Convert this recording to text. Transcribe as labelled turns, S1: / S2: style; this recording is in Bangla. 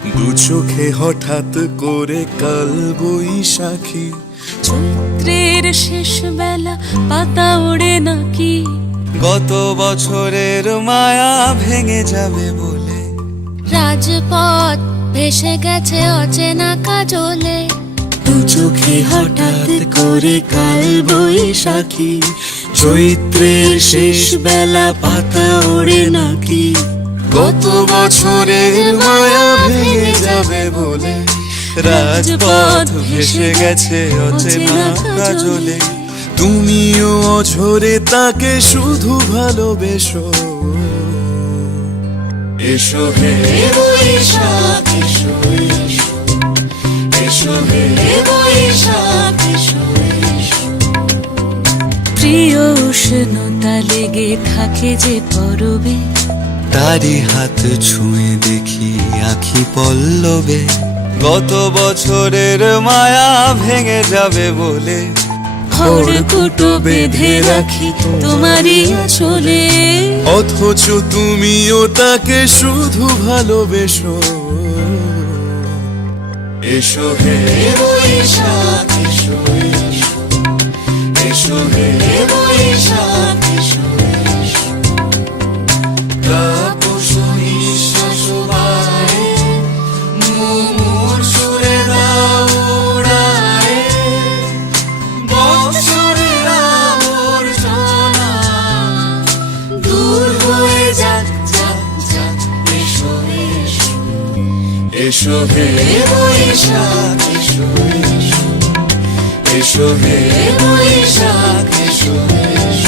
S1: দু চোখে হঠাৎ করে কাল বৈশাখী,
S2: চৈত্রের শেষ বেলা পাতা ওড়ে নাকি,
S1: গত বছরের মায়া ভেঙে যাবে বলে,
S2: রাজপথ ভেসে গেছে অচেনা কাজলে।
S1: দু চোখে হঠাৎ করে কাল বৈশাখী, চৈত্রের শেষ বেলা পাতা ওড়ে নাকি, গত বছরের মায়া ভেঙে যাবে বলে, রাজপথ ভেসে গেছে অচেনা কাজলে। তুমিও অঝরে তাকে শুধু ভালোবেসো, এসো হে বৈশাখ এসো এসো, এসো হে বৈশাখ এসো এসো।
S2: প্রিয় উষ্ণতা লেগে থাকে যে পরবে,
S1: তারি হাত ছুঁয়ে দেখি আখি পল্লবে, গত বছরের মায়া ভেঙে যাবে বলে,
S2: খড়কুটো বেঁধে রাখি তোমারই আঁচলে।
S1: অথচ তুমিও তাকে শুধু ভালোবেসো, এসো হে বৈশাখ এসো এসো, এসো হে বৈশাখ এসো এসো। তাপস নিঃশ্বাস বাড়ায়, মুমুর সুরে দাও উড়ায়, বৎসরের আবর্জনা দূর হয়ে যাক যাক যাক, এসো এসো, এসো হে বৈশাখ এসো এসো, এসো হে বৈশাখ এসো এসো।